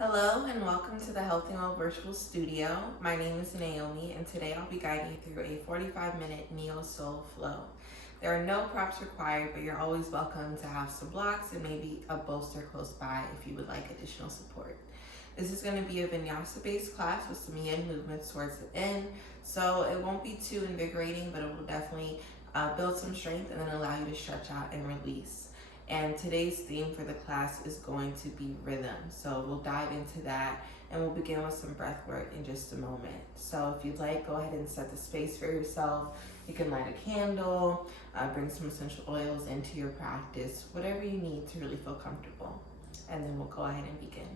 Hello and welcome to the Healthy Well Virtual Studio. My name is Naomi and today I'll be guiding you through a 45-minute Neo Soul Flow. There are no props required, but you're always welcome to have some blocks and maybe a bolster close by if you would like additional support. This is going to be a vinyasa-based class with some yin movements towards the end, so it won't be too invigorating, but it will definitely build some strength and then allow you to stretch out and release. And today's theme for the class is going to be rhythm. So we'll dive into that and we'll begin with some breath work in just a moment. So if you'd like, go ahead and set the space for yourself. You can light a candle, bring some essential oils into your practice, whatever you need to really feel comfortable. And then we'll go ahead and begin.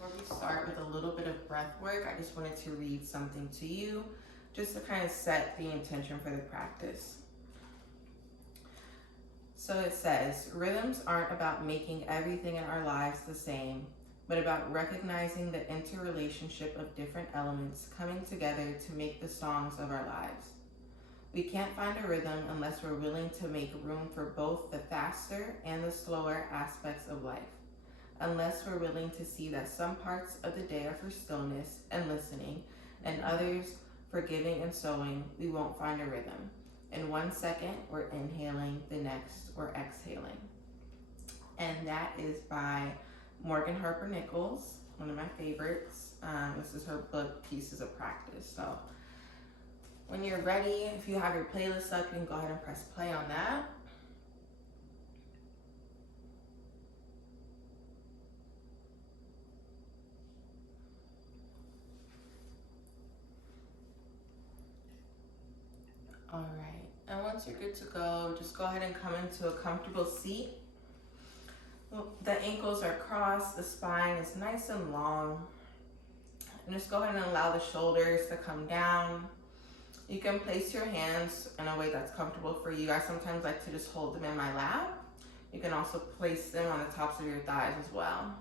Before we start with a little bit of breath work, I just wanted to read something to you just to kind of set the intention for the practice. So it says, rhythms aren't about making everything in our lives the same, but about recognizing the interrelationship of different elements coming together to make the songs of our lives. We can't find a rhythm unless we're willing to make room for both the faster and the slower aspects of life. Unless we're willing to see that some parts of the day are for stillness and listening, and others for giving and sowing, we won't find a rhythm. In 1 second, we're inhaling, the next, we're exhaling. And that is by Harper Nichols, one of my favorites. This is her book, Pieces of Practice. So when you're ready, if you have your playlist up, you can go ahead and press play on that. All right, and once you're good to go, just go ahead and come into a comfortable seat. The ankles are crossed, the spine is nice and long. And just go ahead and allow the shoulders to come down. You can place your hands in a way that's comfortable for you. I sometimes like to just hold them in my lap. You can also place them on the tops of your thighs as well.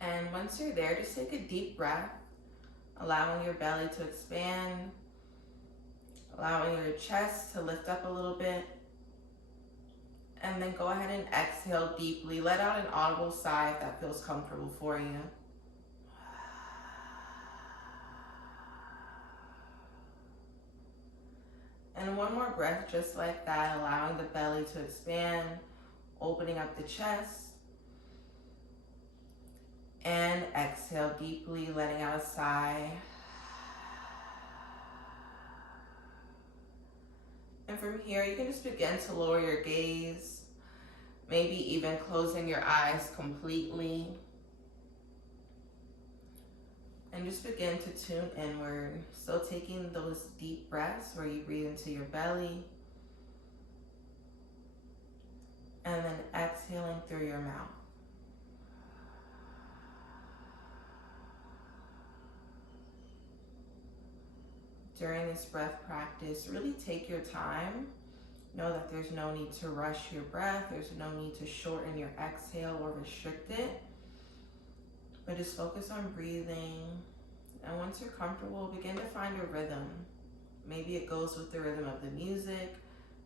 And once you're there, just take a deep breath, allowing your belly to expand, allowing your chest to lift up a little bit. And then go ahead and exhale deeply. Let out an audible sigh if that feels comfortable for you. And one more breath just like that, allowing the belly to expand, opening up the chest. And exhale deeply, letting out a sigh. And from here, you can just begin to lower your gaze, maybe even closing your eyes completely. And just begin to tune inward, still taking those deep breaths where you breathe into your belly. And then exhaling through your mouth. During this breath practice, really take your time. Know that there's no need to rush your breath. There's no need to shorten your exhale or restrict it. But just focus on breathing. And once you're comfortable, begin to find a rhythm. Maybe it goes with the rhythm of the music.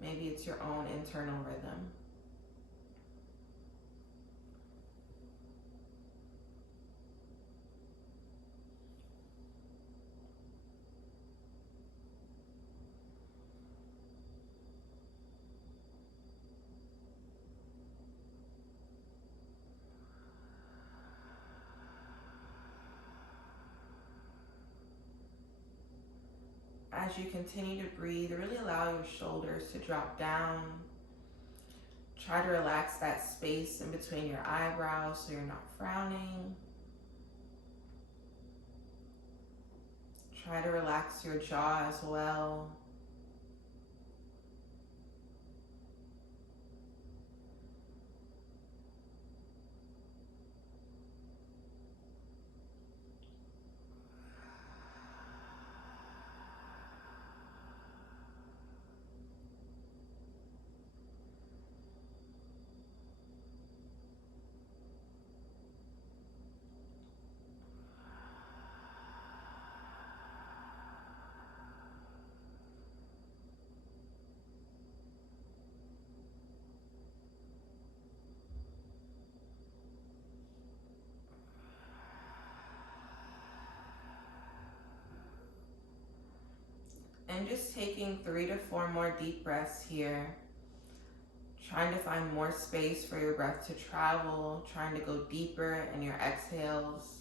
Maybe it's your own internal rhythm. As you continue to breathe, really allow your shoulders to drop down. Try to relax that space in between your eyebrows so you're not frowning. Try to relax your jaw as well. And just taking 3 to 4 more deep breaths here. Trying to find more space for your breath to travel, trying to go deeper in your exhales.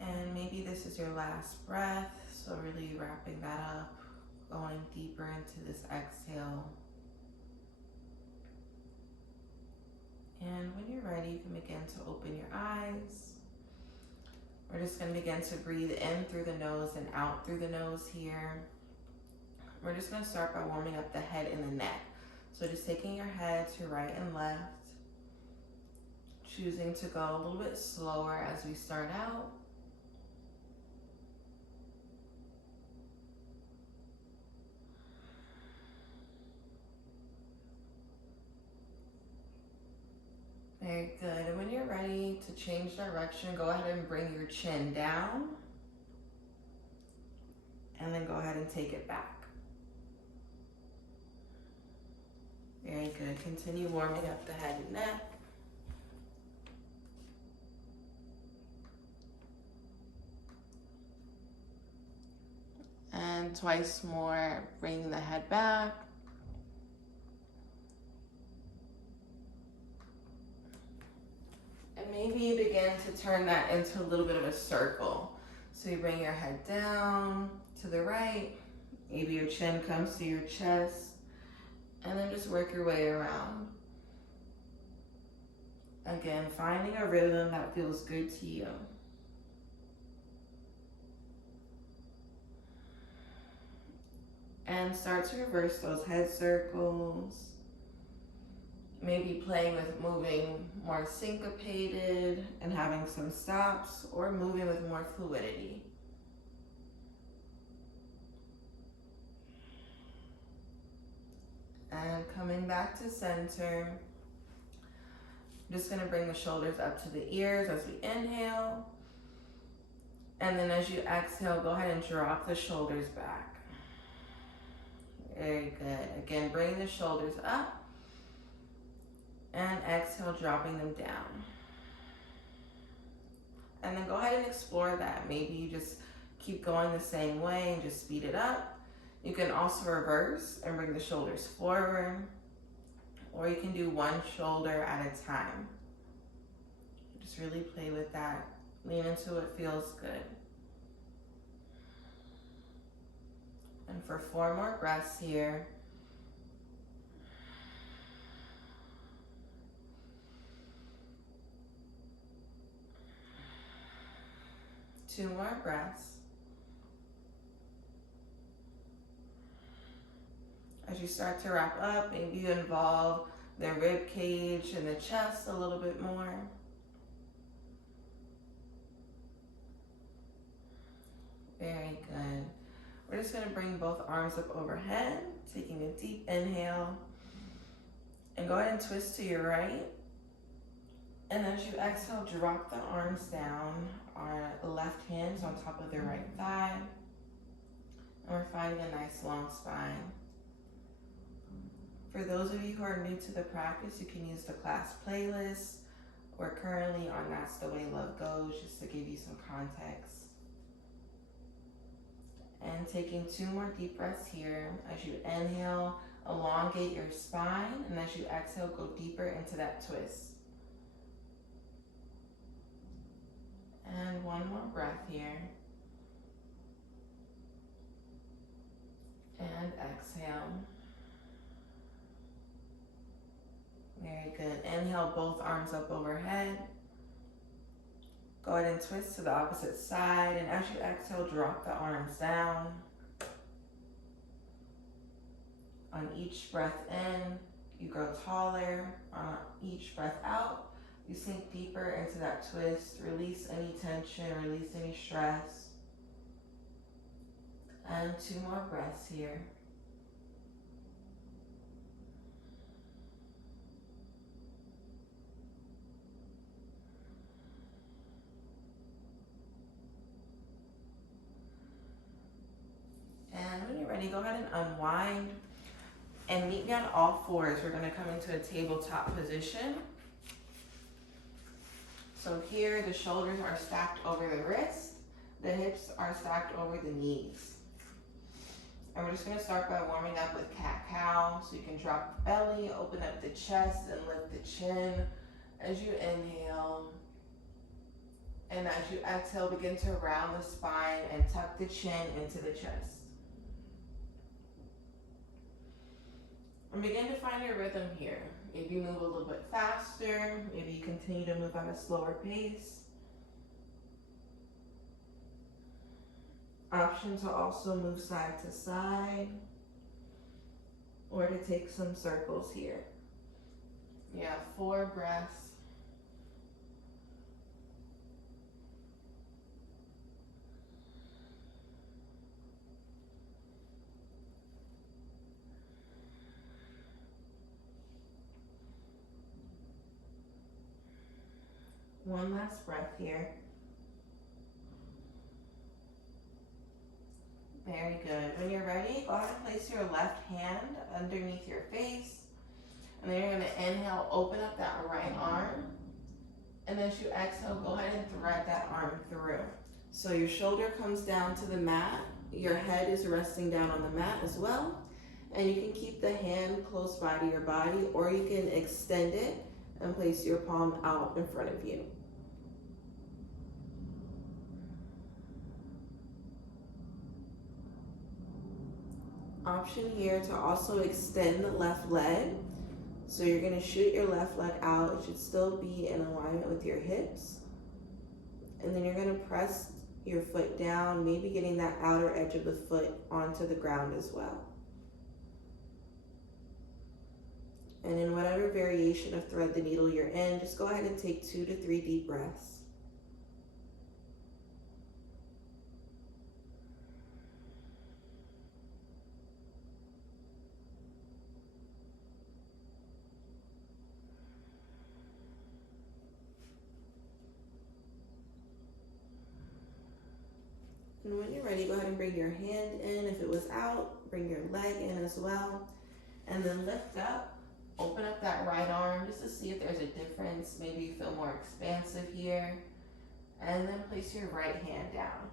And maybe this is your last breath, so really wrapping that up, going deeper into this exhale. And when you're ready, you can begin to open your eyes. We're just going to begin to breathe in through the nose and out through the nose here. We're just going to start by warming up the head and the neck. So just taking your head to right and left, choosing to go a little bit slower as we start out. Very good. And when you're ready to change direction, go ahead and bring your chin down. And then go ahead and take it back. Very good. Continue warming up the head and neck. And twice more, bring the head back. And maybe you begin to turn that into a little bit of a circle. So you bring your head down to the right, maybe your chin comes to your chest, and then just work your way around. Again, finding a rhythm that feels good to you. And start to reverse those head circles. Maybe playing with moving more syncopated and having some stops, or moving with more fluidity. And coming back to center. I'm just gonna bring the shoulders up to the ears as we inhale. And then as you exhale, go ahead and drop the shoulders back. Very good. Again, bring the shoulders up. And exhale, dropping them down. And then go ahead and explore that. Maybe you just keep going the same way and just speed it up. You can also reverse and bring the shoulders forward, or you can do one shoulder at a time. Just really play with that. Lean into what feels good. And for 4 more breaths here. Two more breaths. As you start to wrap up, maybe you involve the rib cage and the chest a little bit more. Very good. We're just going to bring both arms up overhead, taking a deep inhale. And go ahead and twist to your right. And as you exhale, drop the arms down. Our left hand's on top of the right thigh. And we're finding a nice long spine. For those of you who are new to the practice, you can use the class playlist. We're currently on That's the Way Love Goes, just to give you some context. And taking 2 more deep breaths here. As you inhale, elongate your spine. And as you exhale, go deeper into that twist. And 1 more breath here. And exhale. Very good. Inhale, both arms up overhead. Go ahead and twist to the opposite side. And as you exhale, drop the arms down. On each breath in, you grow taller. On each breath out, you sink deeper into that twist. Release any tension, release any stress. And 2 more breaths here. ready, go ahead and unwind and meet me on all fours. We're gonna come into a tabletop position. So here, the shoulders are stacked over the wrists, the hips are stacked over the knees. And we're just gonna start by warming up with cat-cow. So you can drop the belly, open up the chest, and lift the chin as you inhale. And as you exhale, begin to round the spine and tuck the chin into the chest. And begin to find your rhythm here. Maybe move a little bit faster, maybe you continue to move at a slower pace. Option to also move side to side or to take some circles here. You have 4 breaths. One last breath here. Very good. When you're ready, go ahead and place your left hand underneath your face. And then you're going to inhale, open up that right arm. And as you exhale, go ahead and thread that arm through. So your shoulder comes down to the mat. Your head is resting down on the mat as well. And you can keep the hand close by to your body, or you can extend it and place your palm out in front of you. Option here to also extend the left leg. So you're going to shoot your left leg out. It should still be in alignment with your hips. And then you're going to press your foot down, maybe getting that outer edge of the foot onto the ground as well. And in whatever variation of thread the needle you're in, just go ahead and take 2 to 3 deep breaths. And when you're ready, go ahead and bring your hand in. If it was out, bring your leg in as well. And then lift up, open up that right arm just to see if there's a difference. Maybe you feel more expansive here. And then place your right hand down.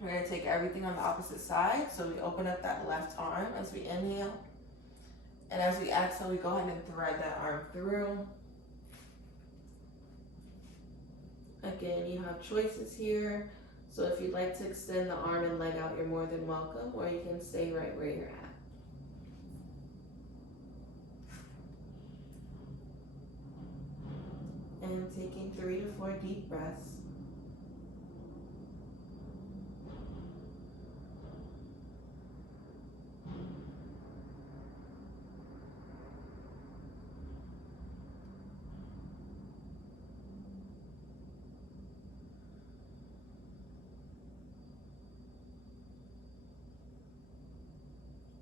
We're going to take everything on the opposite side. So we open up that left arm as we inhale. And as we exhale, we go ahead and thread that arm through. Again, you have choices here. So if you'd like to extend the arm and leg out, you're more than welcome, or you can stay right where you're at. And taking 3 to 4 deep breaths.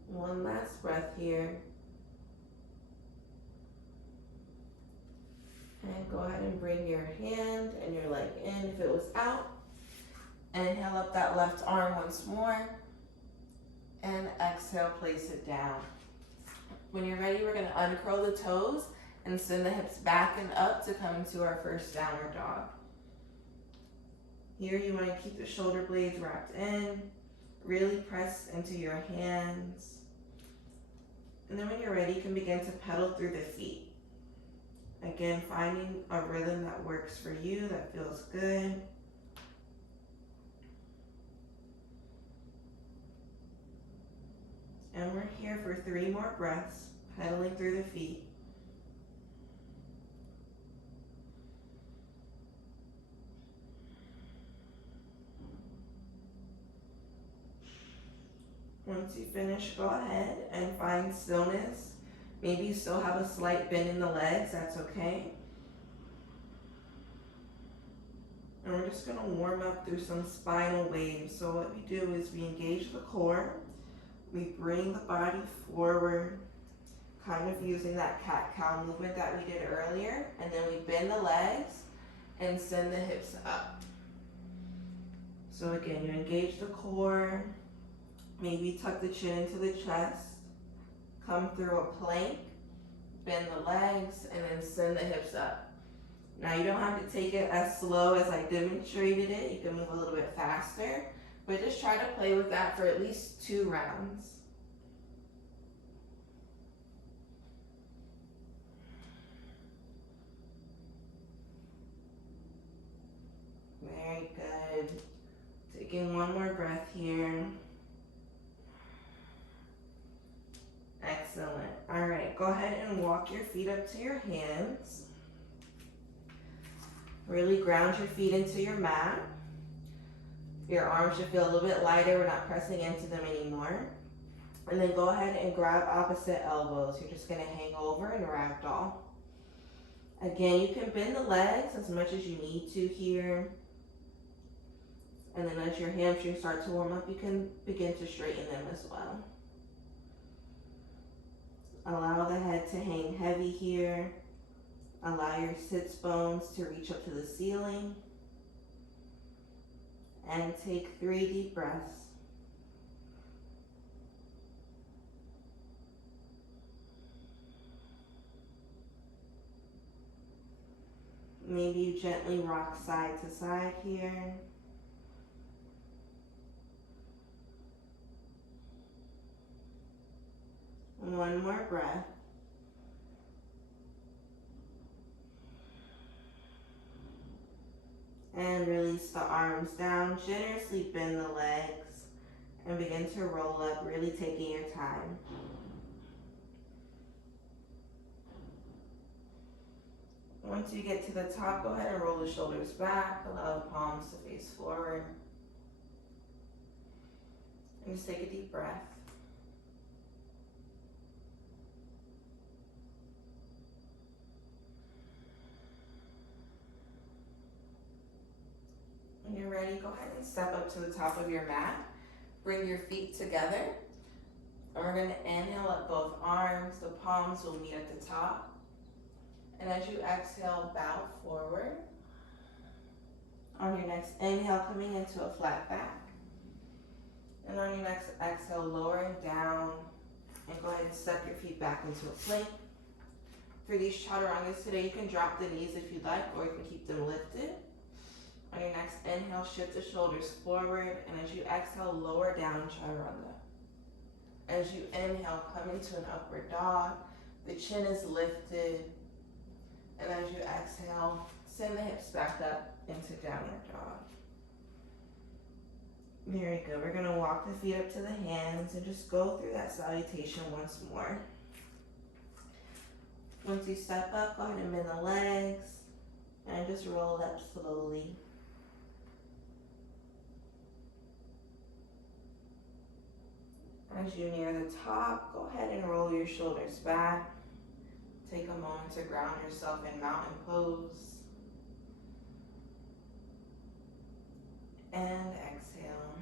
One last breath here. And go ahead and bring your hand and your leg in if it was out. Inhale up that left arm once more. And exhale, place it down. When you're ready, we're going to uncurl the toes and send the hips back and up to come into our first downward dog. Here you want to keep the shoulder blades wrapped in. Really press into your hands. And then when you're ready, you can begin to pedal through the feet. Again, finding a rhythm that works for you, that feels good. And we're here for 3 more breaths, pedaling through the feet. Once you finish, go ahead and find stillness. Maybe you still have a slight bend in the legs, that's okay. And we're just going to warm up through some spinal waves. So what we do is we engage the core, we bring the body forward, kind of using that cat-cow movement that we did earlier, and then we bend the legs and send the hips up. So again, you engage the core, Maybe tuck the chin into the chest, come through a plank, bend the legs, and then send the hips up. Now you don't have to take it as slow as I demonstrated it. You can move a little bit faster, but just try to play with that for at least 2 rounds. Very good. Taking one more breath here. Excellent. All right, go ahead and walk your feet up to your hands. Really ground your feet into your mat. Your arms should feel a little bit lighter. We're not pressing into them anymore. And then go ahead and grab opposite elbows. You're just gonna hang over and ragdoll. Again, you can bend the legs as much as you need to here. And then as your hamstrings start to warm up, you can begin to straighten them as well. Allow the head to hang heavy here. Allow your sits bones to reach up to the ceiling. And take 3 deep breaths. Maybe you gently rock side to side here. One more breath. And release the arms down. Generously bend the legs and begin to roll up, really taking your time. Once you get to the top, go ahead and roll the shoulders back. Allow the palms to face forward. And just take a deep breath. When you're ready, go ahead and step up to the top of your mat. Bring your feet together. And we're going to inhale up both arms. The palms will meet at the top. And as you exhale, bow forward. On your next inhale, coming into a flat back. And on your next exhale, lowering down. And go ahead and step your feet back into a plank. For these chaturangas today, you can drop the knees if you'd like, or you can keep them lifted. On your next inhale, shift the shoulders forward, and as you exhale, lower down chaturanga. As you inhale, come into an upward dog. The chin is lifted, and as you exhale, send the hips back up into downward dog. Very good. We're gonna walk the feet up to the hands and just go through that salutation once more. Once you step up, go ahead and bend the legs, and just roll up slowly. As you near the top, go ahead and roll your shoulders back. Take a moment to ground yourself in mountain pose. And exhale.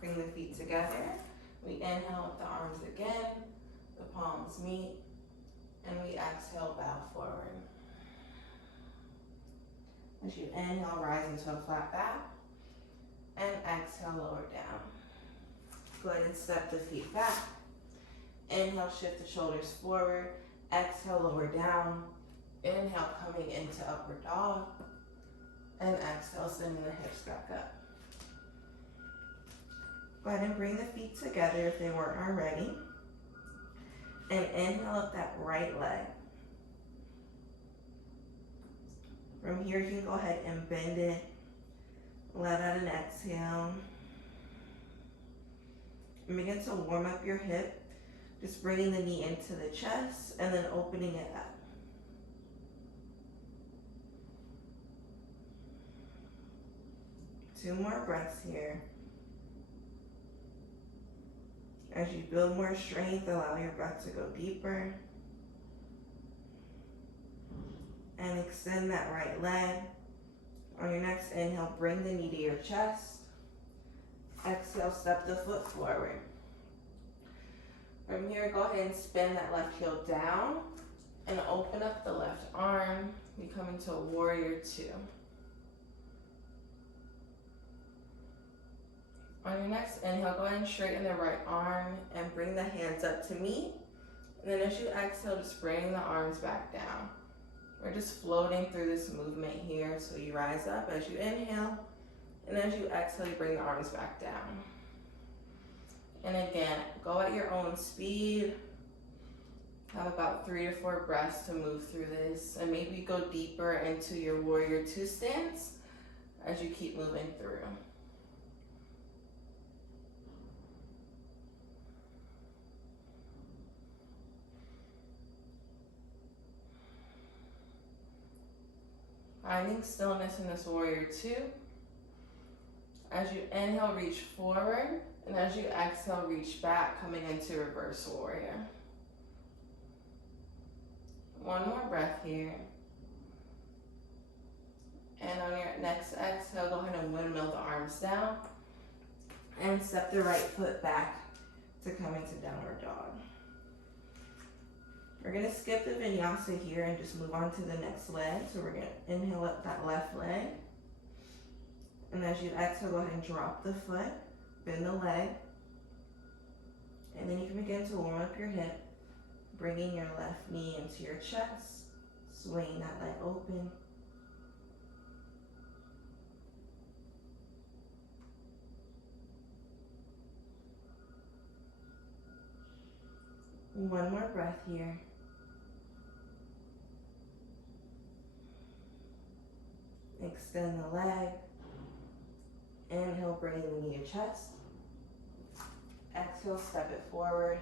Bring the feet together. We inhale with the arms again. The palms meet. And we exhale, bow forward. As you inhale, rise into a flat back. And exhale, lower down. Go ahead and step the feet back. Inhale, shift the shoulders forward. Exhale, lower down. Inhale, coming into upward dog. And exhale, sending the hips back up. Go ahead and bring the feet together if they weren't already. And inhale up that right leg. From here, you can go ahead and bend it. Let out an exhale. And begin to warm up your hip. Just bringing the knee into the chest and then opening it up. Two more breaths here. As you build more strength, allow your breath to go deeper. And extend that right leg. On your next inhale, bring the knee to your chest. Exhale, step the foot forward. From here, go ahead and spin that left heel down and open up the left arm. We come into warrior two. On your next inhale, go ahead and straighten the right arm and bring the hands up to meet. And then as you exhale, just bring the arms back down. We're just floating through this movement here. So you rise up as you inhale, and as you exhale, you bring the arms back down. And again, go at your own speed. Have about 3 to 4 breaths to move through this, and maybe go deeper into your warrior two stance as you keep moving through. Finding stillness in this warrior two. As you inhale, reach forward, and as you exhale, reach back, coming into reverse warrior. One more breath here. And on your next exhale, go ahead and windmill the arms down and step the right foot back to come into downward dog. We're gonna skip the vinyasa here and just move on to the next leg. So we're gonna inhale up that left leg. And as you exhale, go ahead and drop the foot, bend the leg. And then you can begin to warm up your hip, bringing your left knee into your chest, swaying that leg open. One more breath here. Extend the leg. Inhale, bring the knee to chest. Exhale, step it forward.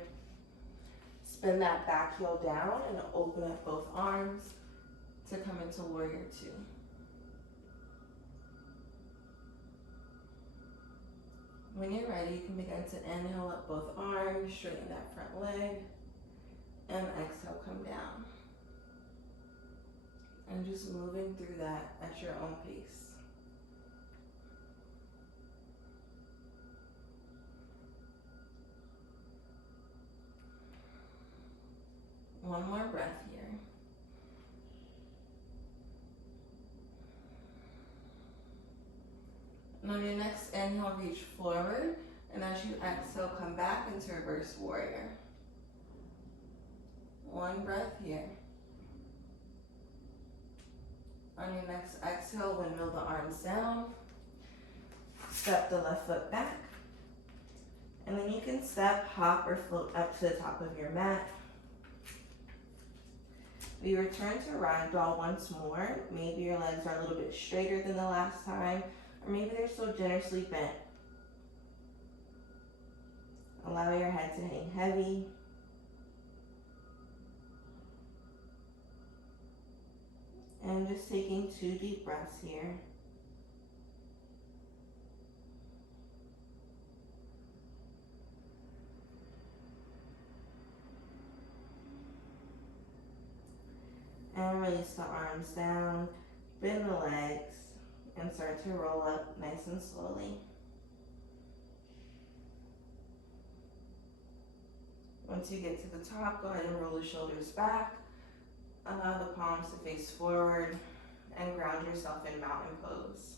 Spin that back heel down and open up both arms to come into warrior two. When you're ready, you can begin to inhale up both arms, straighten that front leg, and exhale, come down. And just moving through that at your own pace. One more breath here. And on your next inhale, reach forward. And as you exhale, come back into reverse warrior. One breath here. On your next exhale, windmill the arms down. Step the left foot back. And then you can step, hop, or float up to the top of your mat. We return to ragdoll once more. Maybe your legs are a little bit straighter than the last time, or maybe they're still generously bent. Allow your head to hang heavy. And just taking 2 deep breaths here. And release the arms down, bend the legs, and start to roll up nice and slowly. Once you get to the top, go ahead and roll the shoulders back. Allow the palms to face forward and ground yourself in mountain pose.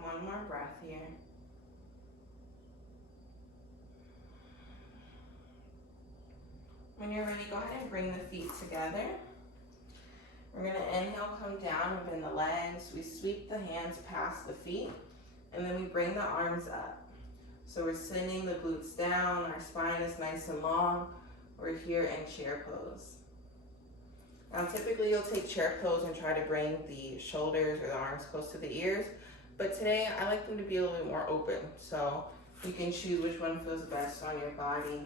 One more breath here. When you're ready, go ahead and bring the feet together. We're gonna inhale, come down and bend the legs. We sweep the hands past the feet, and then we bring the arms up. So we're sending the glutes down, our spine is nice and long. We're here in chair pose. Now typically you'll take chair pose and try to bring the shoulders or the arms close to the ears, but today I like them to be a little bit more open. So you can choose which one feels best on your body.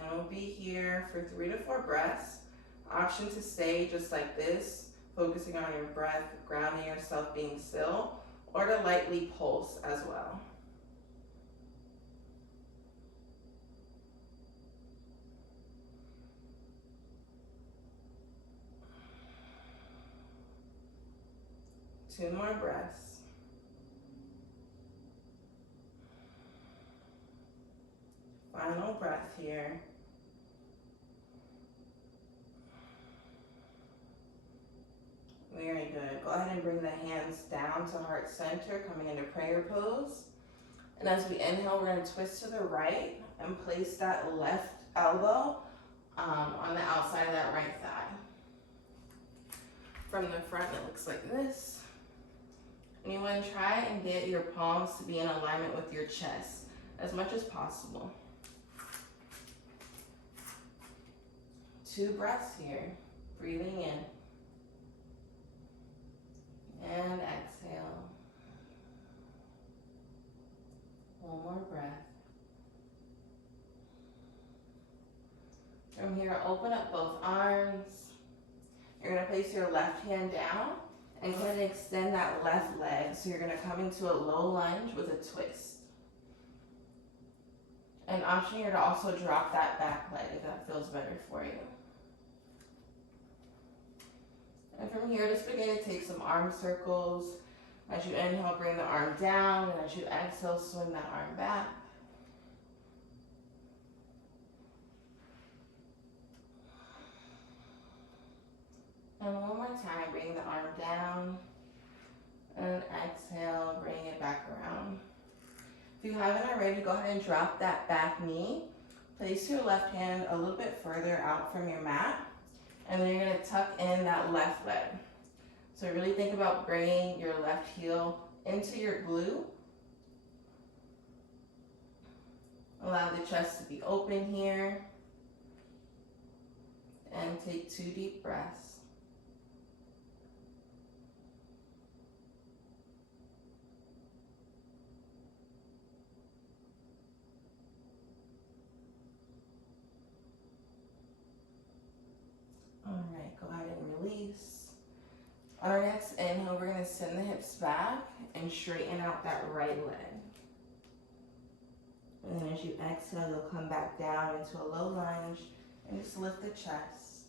And we'll be here for 3 to 4 breaths. Option to stay just like this, focusing on your breath, grounding yourself, being still, or to lightly pulse as well. Two more breaths. Final breath here. ahead and bring the hands down to heart center, coming into prayer pose. And as we inhale, we're going to twist to the right and place that left elbow on the outside of that right thigh. From the front, it looks like this. And you want to try and get your palms to be in alignment with your chest as much as possible. 2 breaths here. Breathing in. And exhale. 1 more breath. From here, open up both arms. You're going to place your left hand down and go ahead and extend that left leg. So you're going to come into a low lunge with a twist. An option here to also drop that back leg if that feels better for you. And from here, just begin to take some arm circles. As you inhale, bring the arm down, and as you exhale, swing that arm back. And one more time, bring the arm down, and exhale, bring it back around. If you haven't already, go ahead and drop that back knee. Place your left hand a little bit further out from your mat, and then you're going to tuck in that left leg. So really think about bringing your left heel into your glute. Allow the chest to be open here, and take 2 deep breaths. All right, go ahead and release. On our next inhale, we're going to send the hips back and straighten out that right leg. And then as you exhale, you'll come back down into a low lunge and just lift the chest.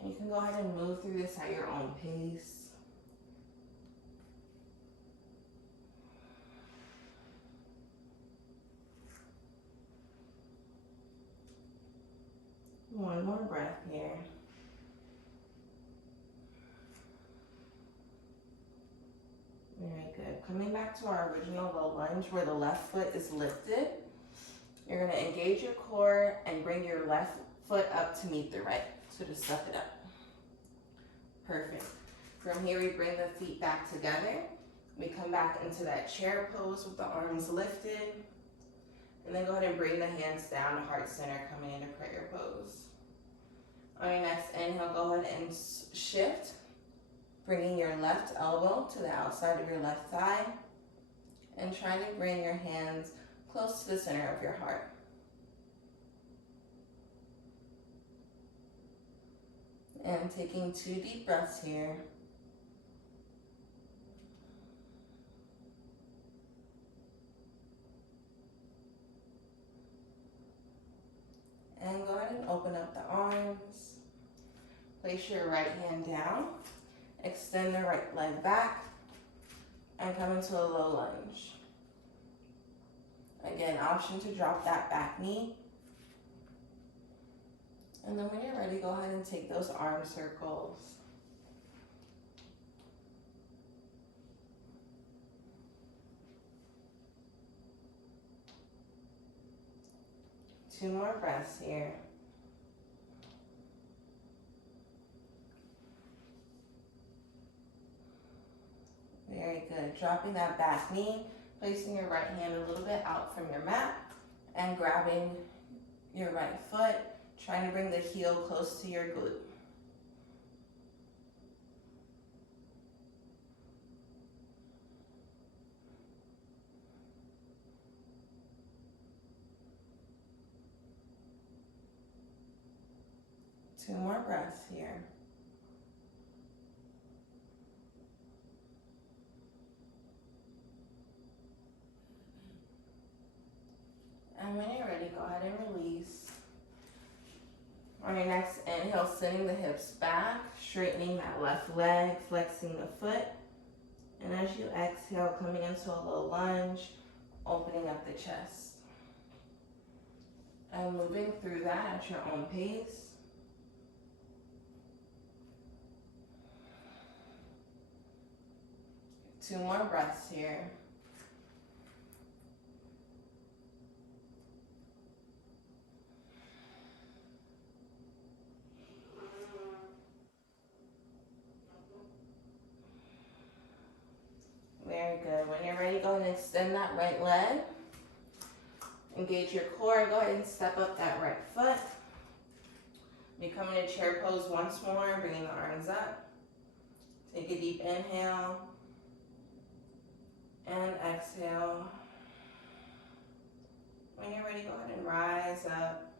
And you can go ahead and move through this at your own pace. One more breath here. Very good. Coming back to our original low lunge where the left foot is lifted, you're going to engage your core and bring your left foot up to meet the right. So just step it up. Perfect. From here, we bring the feet back together. We come back into that chair pose with the arms lifted. And then go ahead and bring the hands down to heart center, coming into prayer pose. On your next inhale, go ahead and shift, bringing your left elbow to the outside of your left thigh, and try to bring your hands close to the center of your heart. And taking 2 deep breaths here. And go ahead and open up the arms. Place your right hand down. Extend the right leg back. And come into a low lunge. Again, option to drop that back knee. And then when you're ready, go ahead and take those arm circles. Two more breaths here. Very good. Dropping that back knee, placing your right hand a little bit out from your mat, and grabbing your right foot, trying to bring the heel close to your glute. Two more breaths here. And when you're ready, go ahead and release. On your next inhale, sending the hips back, straightening that left leg, flexing the foot. And as you exhale, coming into a low lunge, opening up the chest. And moving through that at your own pace. 2 more breaths here. Very good. When you're ready, go ahead and extend that right leg. Engage your core. Go ahead and step up that right foot. Become in a chair pose once more, bringing the arms up. Take a deep inhale and exhale. When you're ready, go ahead and rise up.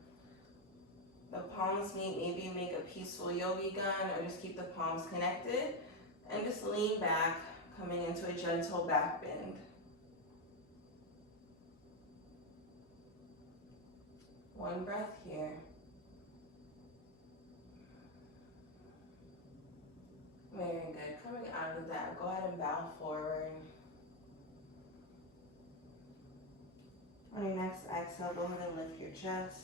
The palms meet, maybe make a peaceful yogi gun or just keep the palms connected and just lean back, coming into a gentle back bend. One breath here. Very good. Coming out of that, go ahead and bow forward. On your next exhale, go ahead and lift your chest.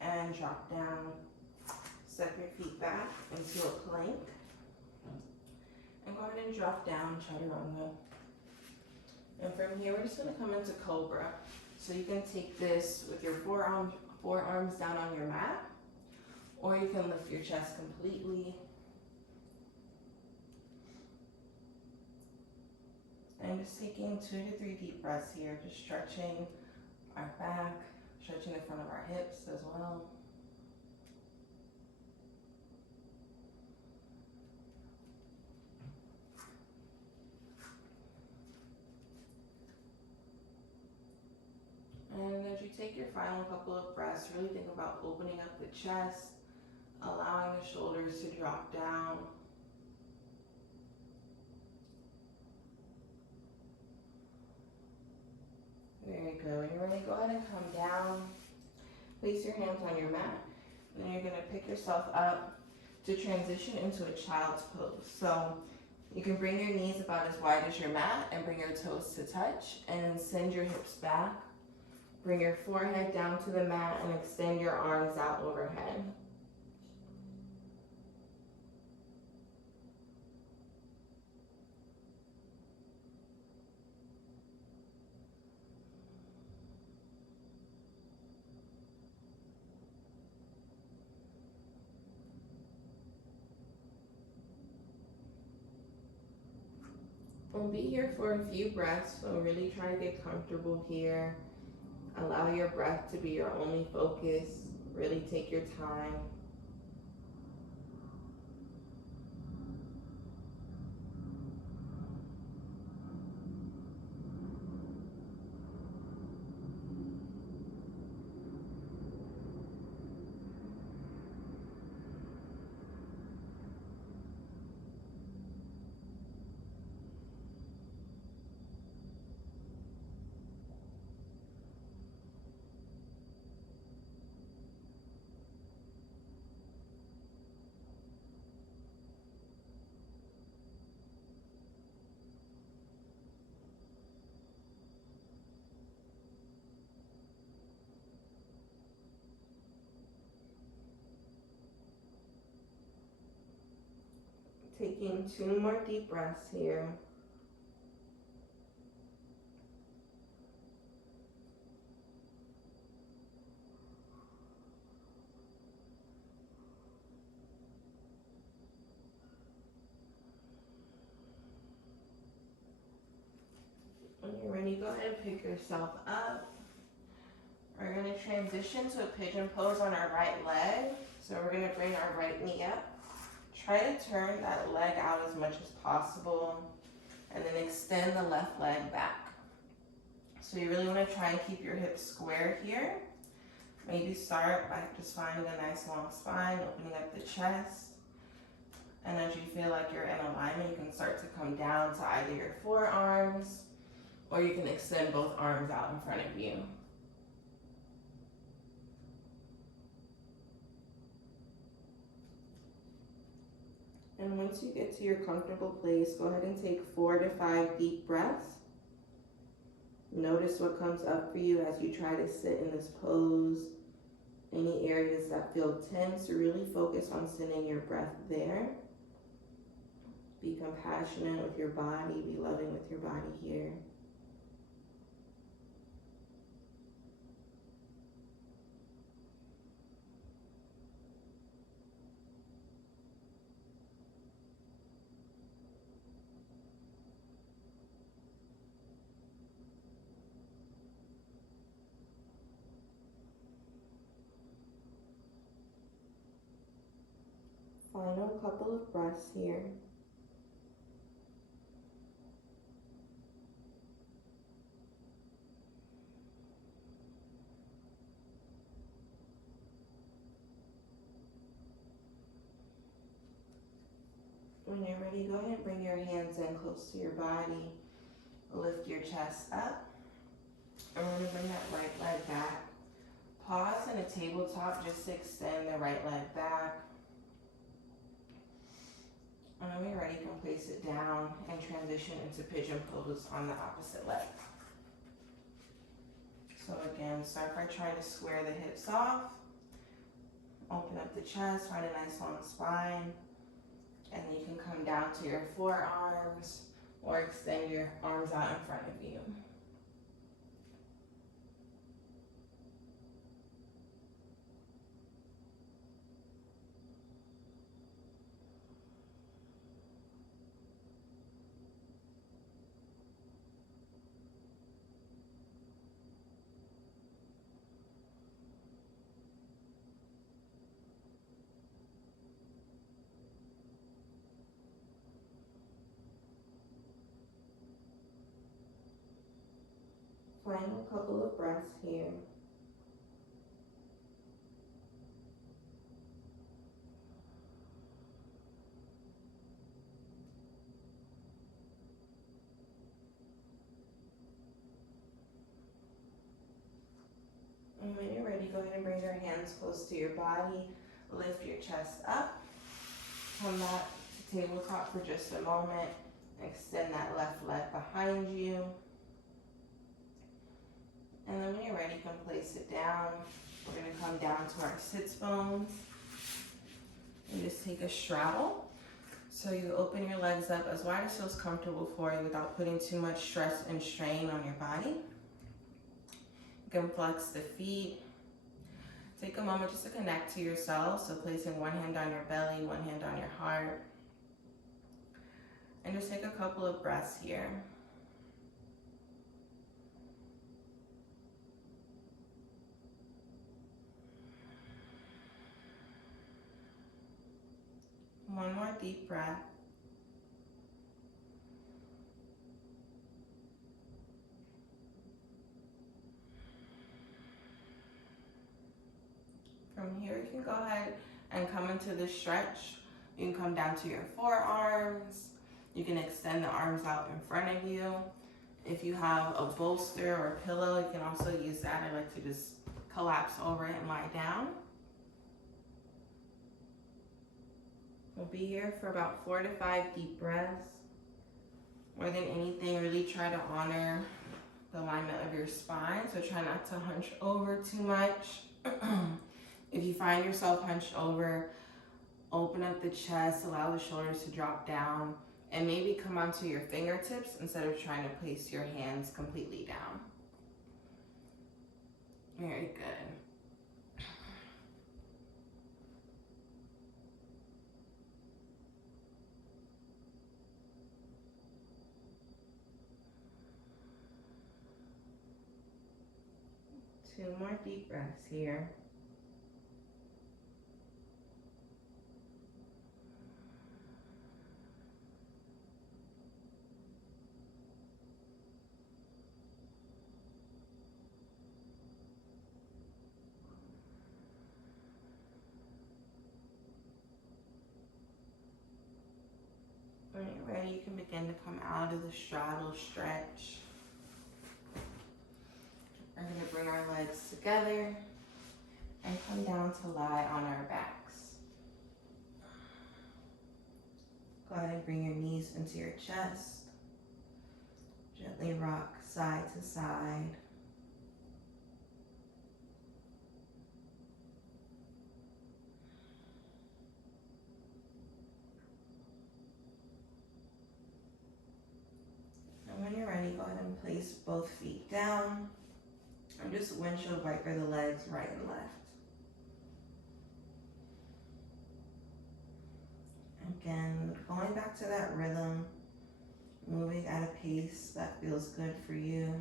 And drop down. Step your feet back into a plank. And go ahead and drop down, chaturanga. And from here, we're just going to come into Cobra. So you can take this with your forearms down on your mat, or you can lift your chest completely. And just taking 2 to 3 deep breaths here, just stretching our back, stretching the front of our hips as well. And as you take your final couple of breaths, really think about opening up the chest, allowing the shoulders to drop down. Very good. When you're ready, go ahead and come down. Place your hands on your mat. And then you're going to pick yourself up to transition into a child's pose. So you can bring your knees about as wide as your mat and bring your toes to touch and send your hips back. Bring your forehead down to the mat and extend your arms out overhead. We'll be here for a few breaths, so really try to get comfortable here. Allow your breath to be your only focus. Really take your time. Taking 2 more deep breaths here. When you're ready, go ahead and pick yourself up. We're going to transition to a pigeon pose on our right leg. So we're going to bring our right knee up. Try to turn that leg out as much as possible and then extend the left leg back. So you really want to try and keep your hips square here. Maybe start by just finding a nice long spine, opening up the chest. And as you feel like you're in alignment, you can start to come down to either your forearms or you can extend both arms out in front of you. And once you get to your comfortable place, go ahead and take 4 to 5 deep breaths. Notice what comes up for you as you try to sit in this pose. Any areas that feel tense, really focus on sending your breath there. Be compassionate with your body, be loving with your body here. Final couple of breaths here. When you're ready, go ahead and bring your hands in close to your body. Lift your chest up. And we're going to bring that right leg back. Pause in a tabletop just to extend the right leg back. And when you're ready, you can place it down and transition into pigeon pose on the opposite leg. So again, start by trying to square the hips off. Open up the chest, find a nice long spine. And then you can come down to your forearms or extend your arms out in front of you. Final couple of breaths here. And when you're ready, go ahead and bring your hands close to your body. Lift your chest up. Come back to tabletop for just a moment. Extend that left leg behind you. And then when you're ready, you can place it down. We're going to come down to our sits bones. And just take a straddle. So you open your legs up as wide as feels comfortable for you without putting too much stress and strain on your body. You can flex the feet. Take a moment just to connect to yourself. So placing one hand on your belly, one hand on your heart. And just take a couple of breaths here. One more deep breath. From here, you can go ahead and come into the stretch. You can come down to your forearms. You can extend the arms out in front of you. If you have a bolster or a pillow, you can also use that. I like to just collapse over it and lie down. We'll be here for about 4 to 5 deep breaths. More than anything, really try to honor the alignment of your spine. So try not to hunch over too much. If you find yourself hunched over, open up the chest, allow the shoulders to drop down, and maybe come onto your fingertips instead of trying to place your hands completely down. Very good. 2 more deep breaths here. When you're ready, you can begin to come out of the straddle stretch. We're going to bring our legs together and come down to lie on our backs. Go ahead and bring your knees into your chest. Gently rock side to side. Place both feet down and just windshield wiper the legs right and left. Again, going back to that rhythm, moving at a pace that feels good for you.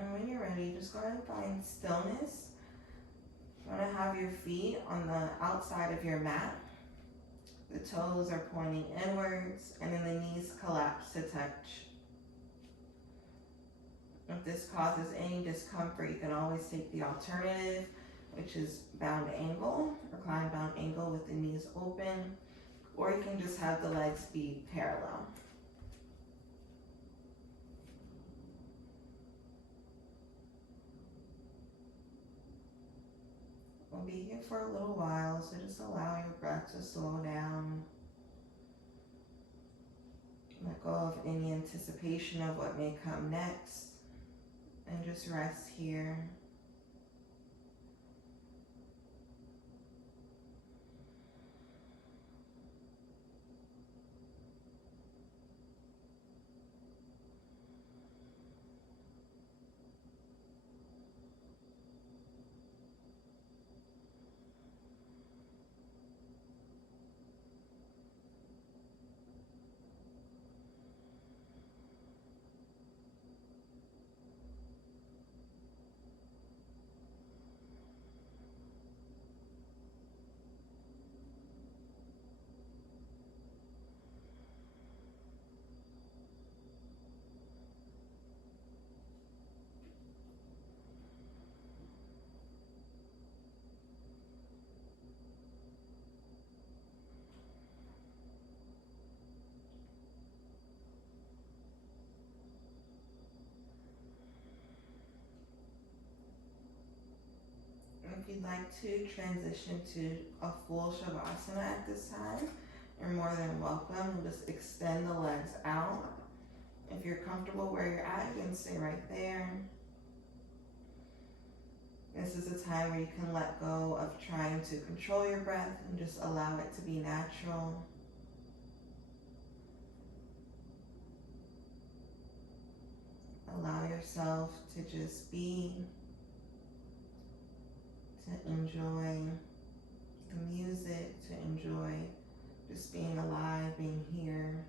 And when you're ready, just go ahead and find stillness. You want to have your feet on the outside of your mat. The toes are pointing inwards, and then the knees collapse to touch. If this causes any discomfort, you can always take the alternative, which is bound angle, reclined bound angle with the knees open, or you can just have the legs be parallel. We'll be here for a little while, so just allow your breath to slow down. Let go of any anticipation of what may come next, and just rest here. If you'd like to transition to a full Shavasana at this time, you're more than welcome. Just extend the legs out. If you're comfortable where you're at, you can stay right there. This is a time where you can let go of trying to control your breath and just allow it to be natural. Allow yourself to just be, to enjoy the music, to enjoy just being alive, being here.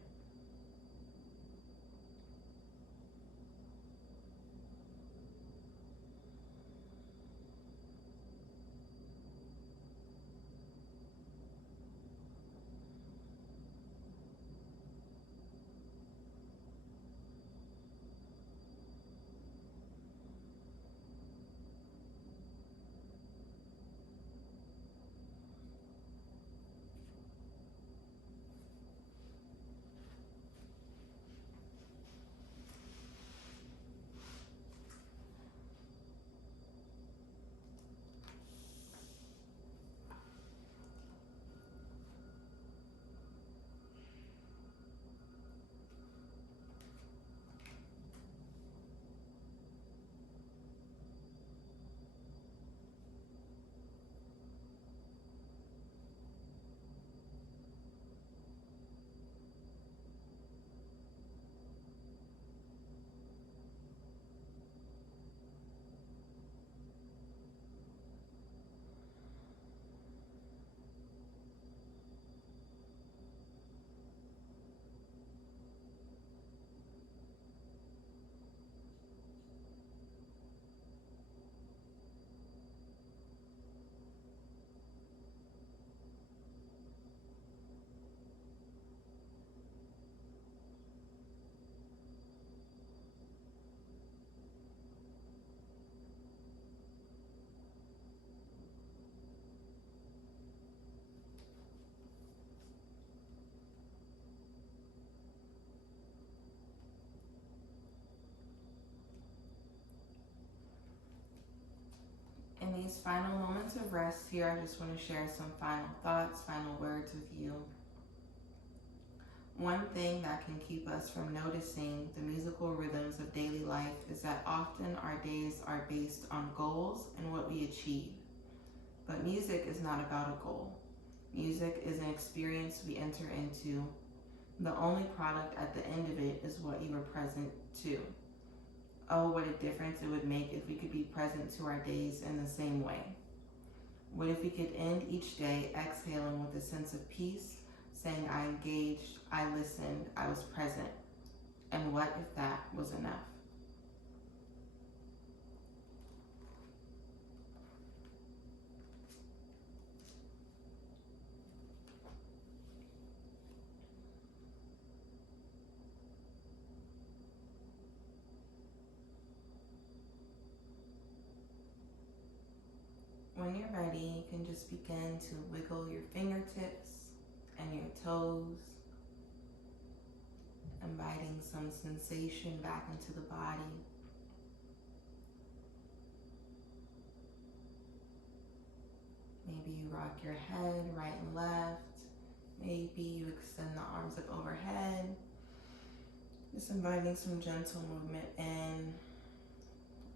In these final moments of rest here, I just want to share some final thoughts, final words with you. One thing that can keep us from noticing the musical rhythms of daily life is that often our days are based on goals and what we achieve. But music is not about a goal. Music is an experience we enter into. The only product at the end of it is what you were present to. Oh, what a difference it would make if we could be present to our days in the same way. What if we could end each day exhaling with a sense of peace, saying I engaged, I listened, I was present. And what if that was enough? When you're ready, you can just begin to wiggle your fingertips and your toes, inviting some sensation back into the body. Maybe you rock your head right and left. Maybe you extend the arms up overhead. Just inviting some gentle movement in,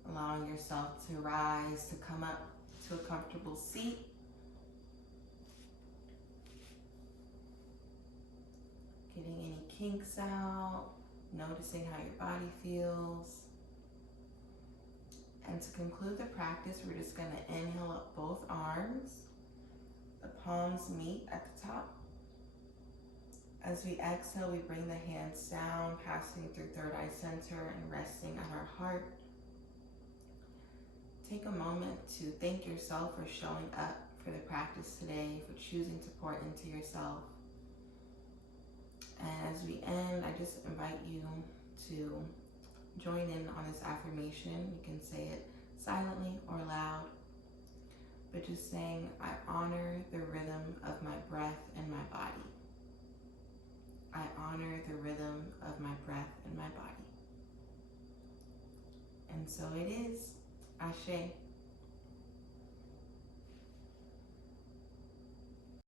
allowing yourself to rise, to come up to a comfortable seat. Getting any kinks out, noticing how your body feels. And to conclude the practice, we're just going to inhale up both arms. The palms meet at the top. As we exhale, we bring the hands down, passing through third eye center and resting at our heart. Take a moment to thank yourself for showing up for the practice today, for choosing to pour into yourself. And as we end, I just invite you to join in on this affirmation. You can say it silently or loud, but just saying, I honor the rhythm of my breath and my body. I honor the rhythm of my breath and my body. And so it is. Ashe.